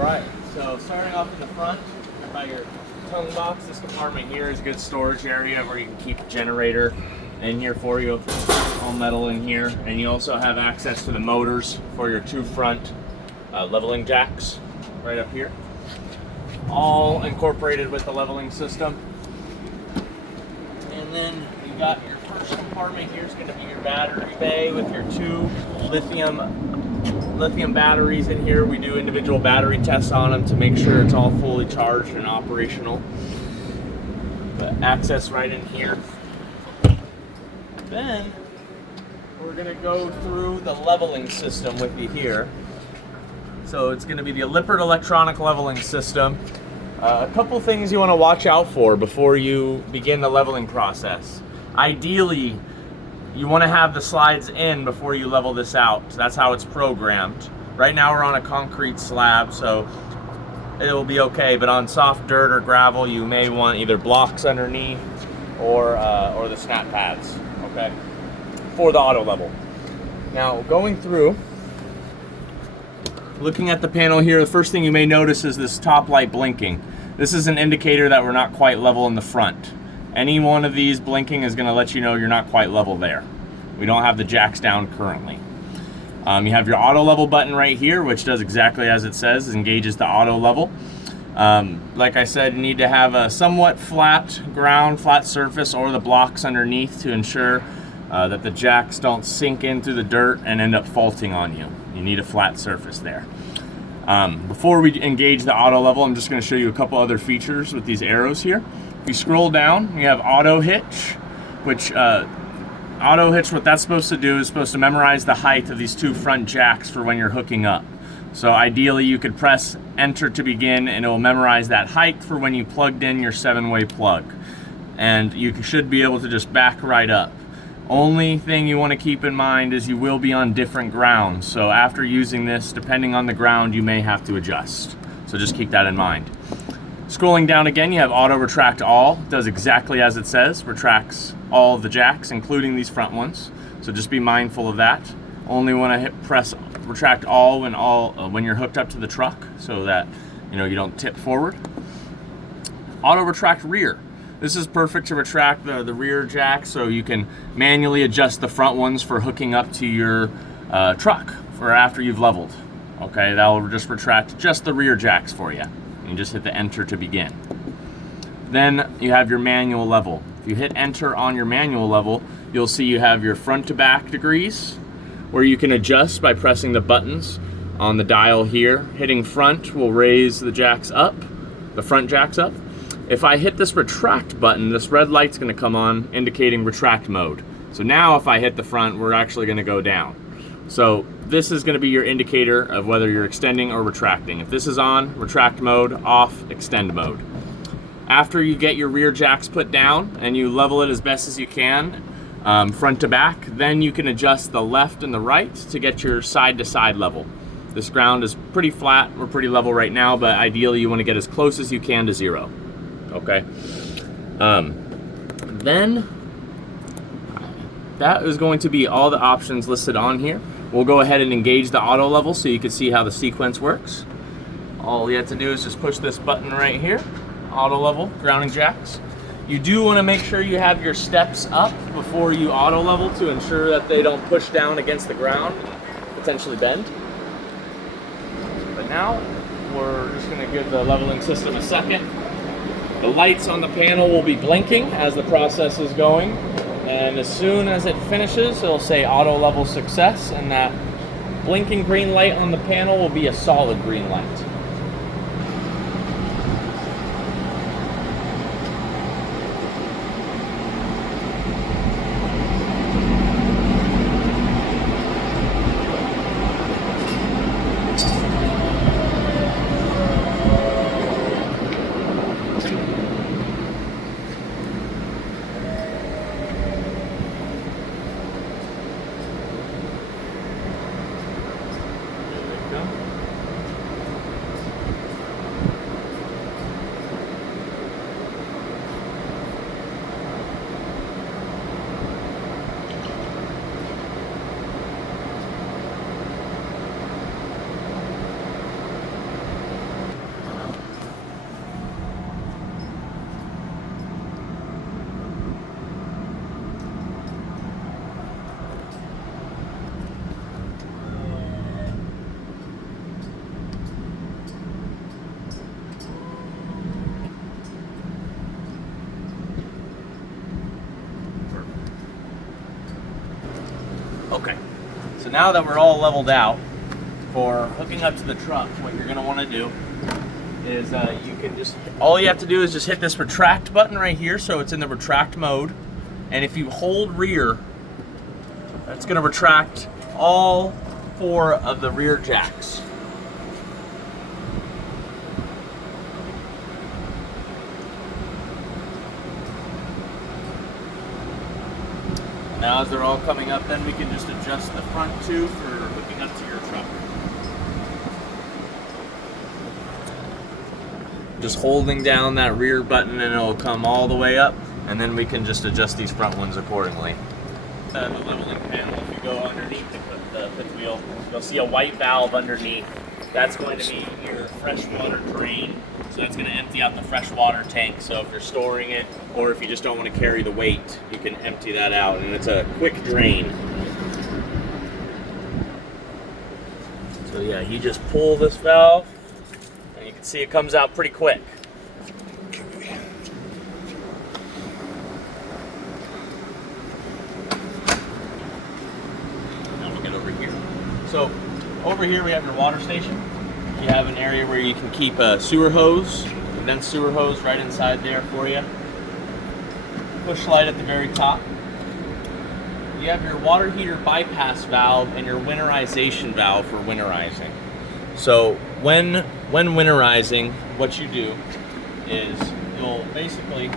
Right, so starting off in the front, by your tongue box, this compartment here is a good storage area where you can keep a generator in here for you, all metal in here. And you also have access to the motors for your two front leveling jacks right up here. All incorporated with the leveling system. And then you got your first compartment here is going to be your battery bay with your two lithium batteries in here. We do individual battery tests on them to make sure it's all fully charged and operational. But access right in here. Then we're going to go through the leveling system with you here. So it's going to be the Lippert electronic leveling system. A couple things you want to watch out for before you begin the leveling process. Ideally, you want to have the slides in before you level this out. That's how it's programmed. Right now we're on a concrete slab, so it'll be okay, but on soft dirt or gravel, you may want either blocks underneath or the snap pads, okay, for the auto level. Now, going through, looking at the panel here, the first thing you may notice is this top light blinking. This is an indicator that we're not quite level in the front. Any one of these blinking is going to let you know you're not quite level there. We don't have the jacks down currently. You have your auto level button right here, which does exactly as it says, engages the auto level. Like I said, you need to have a somewhat flat ground, flat surface, or the blocks underneath to ensure that the jacks don't sink in through the dirt and end up faulting on you. You need a flat surface there. Before we engage the auto level, I'm just going to show you a couple other features with these arrows here. If you scroll down, you have auto hitch, which auto hitch, what that's supposed to do is supposed to memorize the height of these two front jacks for when you're hooking up. So ideally you could press enter to begin and it will memorize that height for when you plugged in your 7-way plug. And you should be able to just back right up. Only thing you want to keep in mind is you will be on different grounds. So after using this, depending on the ground, you may have to adjust. So just keep that in mind. Scrolling down again, you have auto retract all. It does exactly as it says, retracts all of the jacks, including these front ones. So just be mindful of that. Only want to press retract all when you're hooked up to the truck, so that you don't tip forward. Auto retract rear. This is perfect to retract the rear jack, so you can manually adjust the front ones for hooking up to your truck for after you've leveled. Okay, that will just retract just the rear jacks for you. You just hit the enter to begin. Then you have your manual level. If you hit enter on your manual level, you'll see you have your front to back degrees, where you can adjust by pressing the buttons on the dial here. Hitting front will raise the jacks up, the front jacks up. If I hit this retract button, this red light's going to come on indicating retract mode. So now if I hit the front, we're actually going to go down. So this is going to be your indicator of whether you're extending or retracting. If this is on, retract mode, off, extend mode. After you get your rear jacks put down and you level it as best as you can, front to back, then you can adjust the left and the right to get your side to side level. This ground is pretty flat, we're pretty level right now, but ideally you want to get as close as you can to 0. Okay. Then that is going to be all the options listed on here. We'll go ahead and engage the auto level so you can see how the sequence works. All you have to do is just push this button right here, auto level, grounding jacks. You do want to make sure you have your steps up before you auto level to ensure that they don't push down against the ground and potentially bend. But now we're just going to give the leveling system a second. The lights on the panel will be blinking as the process is going. And as soon as it finishes, it'll say auto level success, and that blinking green light on the panel will be a solid green light. Okay, so now that we're all leveled out, for hooking up to the truck, what you're gonna wanna do is you can just, all you have to do is just hit this retract button right here, so it's in the retract mode. And if you hold rear, that's gonna retract all 4 of the rear jacks. Now as they're all coming up, then we can just adjust the front two for hooking up to your truck. Just holding down that rear button and it'll come all the way up, and then we can just adjust these front ones accordingly. The leveling panel, if you go underneath the fifth wheel, you'll see a white valve underneath. That's going to be your freshwater drain. So that's going to empty out the freshwater tank. So if you're storing it, or if you just don't want to carry the weight, you can empty that out, and it's a quick drain. So yeah, you just pull this valve, and you can see it comes out pretty quick. Now we'll get over here. So over here we have your water station. You have an area where you can keep a sewer hose, condensed sewer hose right inside there for you. Push light at the very top. You have your water heater bypass valve and your winterization valve for winterizing. So when winterizing, what you do is you'll basically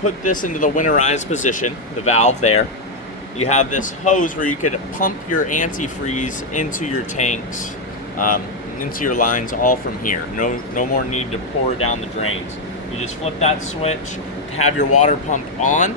put this into the winterized position, the valve there. You have this hose where you could pump your antifreeze into your tanks, into your lines, all from here. No more need to pour down the drains. You just flip that switch, have your water pump on,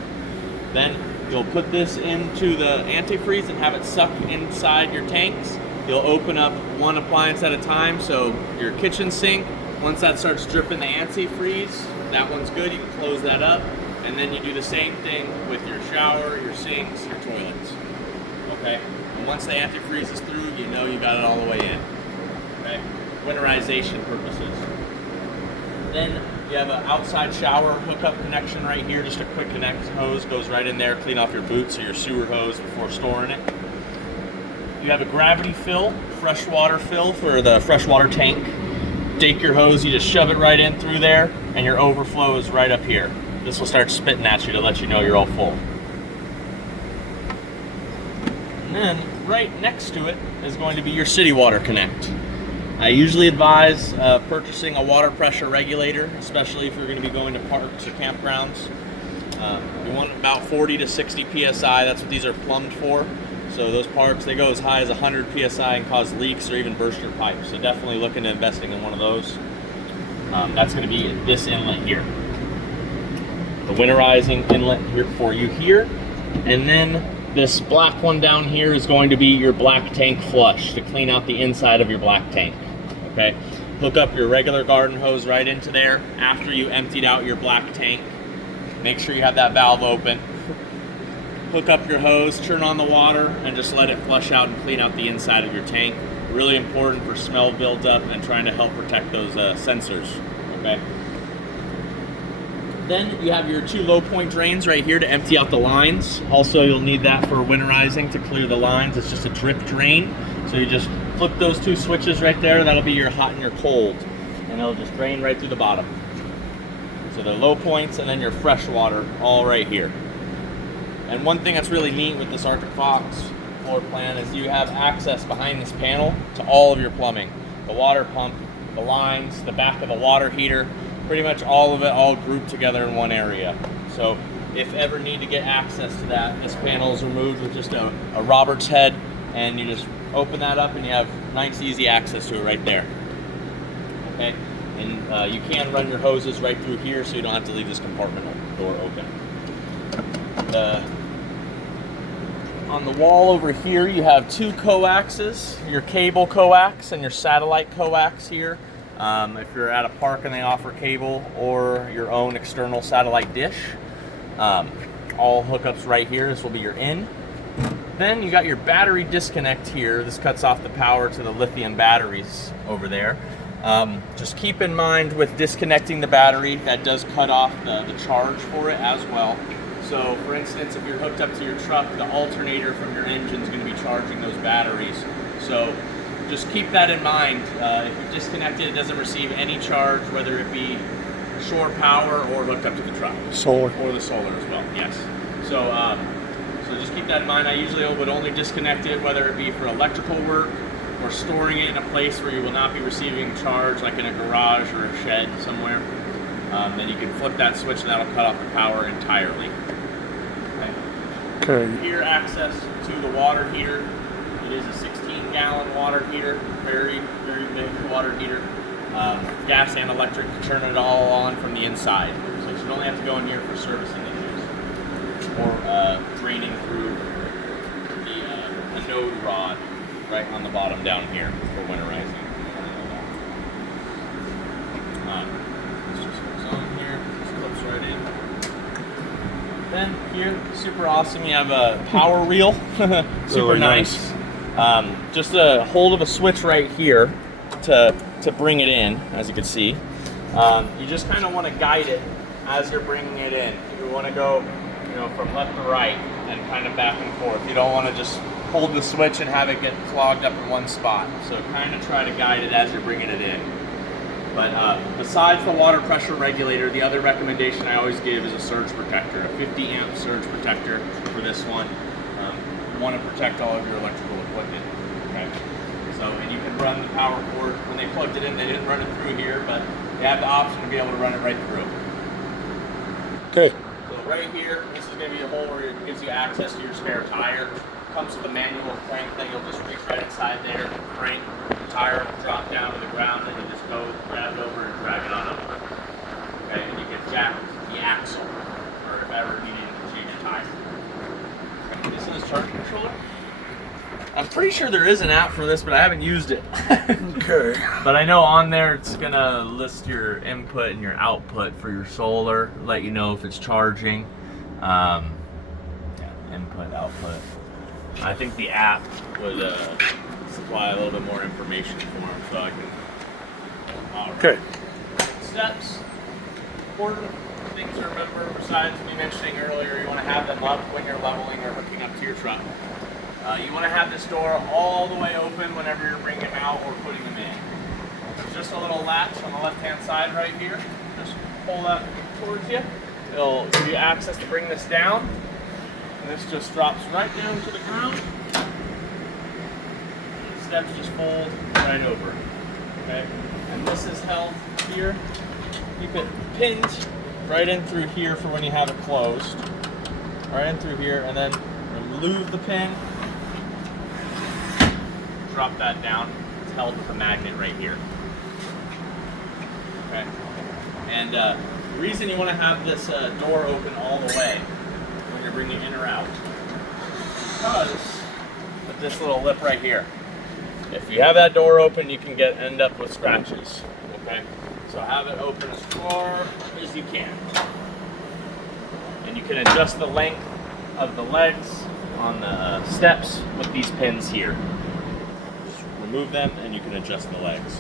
then you'll put this into the antifreeze and have it suck inside your tanks. You'll open up one appliance at a time, so your kitchen sink, once that starts dripping the antifreeze, that one's good, you can close that up, and then you do the same thing with your shower, your sinks, your toilets. Okay? And once the antifreeze is through, you know you got it all the way in. Okay? Winterization purposes. Then you have an outside shower hookup connection right here, just a quick connect hose goes right in there, clean off your boots or your sewer hose before storing it. You have a gravity fill, freshwater fill for the freshwater tank. Take your hose, you just shove it right in through there, and your overflow is right up here. This will start spitting at you to let you know you're all full. And then right next to it is going to be your city water connect. I usually advise purchasing a water pressure regulator, especially if you're going to be going to parks or campgrounds. You want about 40 to 60 psi, that's what these are plumbed for. So those parks, they go as high as 100 psi and cause leaks or even burst your pipes. So definitely look into investing in one of those. That's going to be this inlet here. The winterizing inlet here for you here. And then this black one down here is going to be your black tank flush to clean out the inside of your black tank. Okay, hook up your regular garden hose right into there after you emptied out your black tank. Make sure you have that valve open. Hook up your hose, turn on the water, and just let it flush out and clean out the inside of your tank. Really important for smell buildup and trying to help protect those sensors. Okay. Then you have your 2 low point drains right here to empty out the lines. Also, you'll need that for winterizing to clear the lines. It's just a drip drain. So you just flip those 2 switches right there. That'll be your hot and your cold. And it'll just drain right through the bottom. So the low points and then your fresh water all right here. And one thing that's really neat with this Arctic Fox floor plan is you have access behind this panel to all of your plumbing. The water pump, the lines, the back of the water heater, pretty much all of it all grouped together in one area. So if ever need to get access to that, this panel is removed with just a Robert's head, and you just open that up and you have nice easy access to it right there. Okay, and you can run your hoses right through here so you don't have to leave this compartment door open. On the wall over here you have 2 coaxes, your cable coax and your satellite coax here. If you're at a park and they offer cable or your own external satellite dish. All hookups right here. This will be your in. Then you got your battery disconnect here. This cuts off the power to the lithium batteries over there. Just keep in mind with disconnecting the battery, that does cut off the charge for it as well. So for instance, if you're hooked up to your truck, the alternator from your engine is going to be charging those batteries. So just keep that in mind. If you're disconnected, it doesn't receive any charge, whether it be shore power or hooked up to the truck. Solar. Or the solar as well, yes. So, so just keep that in mind. I usually would only disconnect it, whether it be for electrical work or storing it in a place where you will not be receiving charge, like in a garage or a shed somewhere. Then you can flip that switch and that'll cut off the power entirely. Okay. Here, access to the water heater. It is a 16-gallon water heater, very, very big water heater. Gas and electric to turn it all on from the inside. So you should only have to go in here for servicing issues or draining through the node rod right on the bottom down here for winterizing. This just goes on here, just clips right in. Then here, super awesome, you have a power reel, super Really nice. Just a hold of a switch right here to bring it in, as you can see. You just kind of want to guide it as you're bringing it in. You want to go, from left to right and kind of back and forth. You don't want to just hold the switch and have it get clogged up in one spot. So kind of try to guide it as you're bringing it in. But besides the water pressure regulator, the other recommendation I always give is a surge protector, a 50 amp surge protector for this one. You want to protect all of your electrical equipment. Okay. So, and you can run the power cord. When they plugged it in, they didn't run it through here, but you have the option to be able to run it right through. Okay. So right here, this is going to be a hole where it gives you access to your spare tire. Comes with a manual crank that you'll just reach right inside there, crank, the tire will drop down to the ground, and you just go grab it over and drag it on over. Okay, and you can jack the axle, or if ever you need to change your tire. Okay, this is charge controller. I'm pretty sure there is an app for this, but I haven't used it. Okay. But I know on there it's gonna list your input and your output for your solar, let you know if it's charging. Yeah, input, output. I think the app would supply a little bit more information for them, so I can. Okay. Steps. Important things to remember besides me mentioning earlier, you want to have them up when you're leveling or hooking up to your truck. You want to have this door all the way open whenever you're bringing them out or putting them in. There's just a little latch on the left-hand side right here. Just pull that towards you. It'll give you access to bring this down. And this just drops right down to the ground. Steps just fold right over. Okay? And this is held here. Keep it pinned right in through here for when you have it closed. Right in through here, and then remove the pin. Drop that down. It's held with a magnet right here. Okay. And the reason you want to have this door open all the way when you're bringing it in or out, because of this little lip right here. If you have that door open, you can end up with scratches. Okay. So have it open as far as you can, and you can adjust the length of the legs on the steps with these pins here. Just remove them and you can adjust the legs.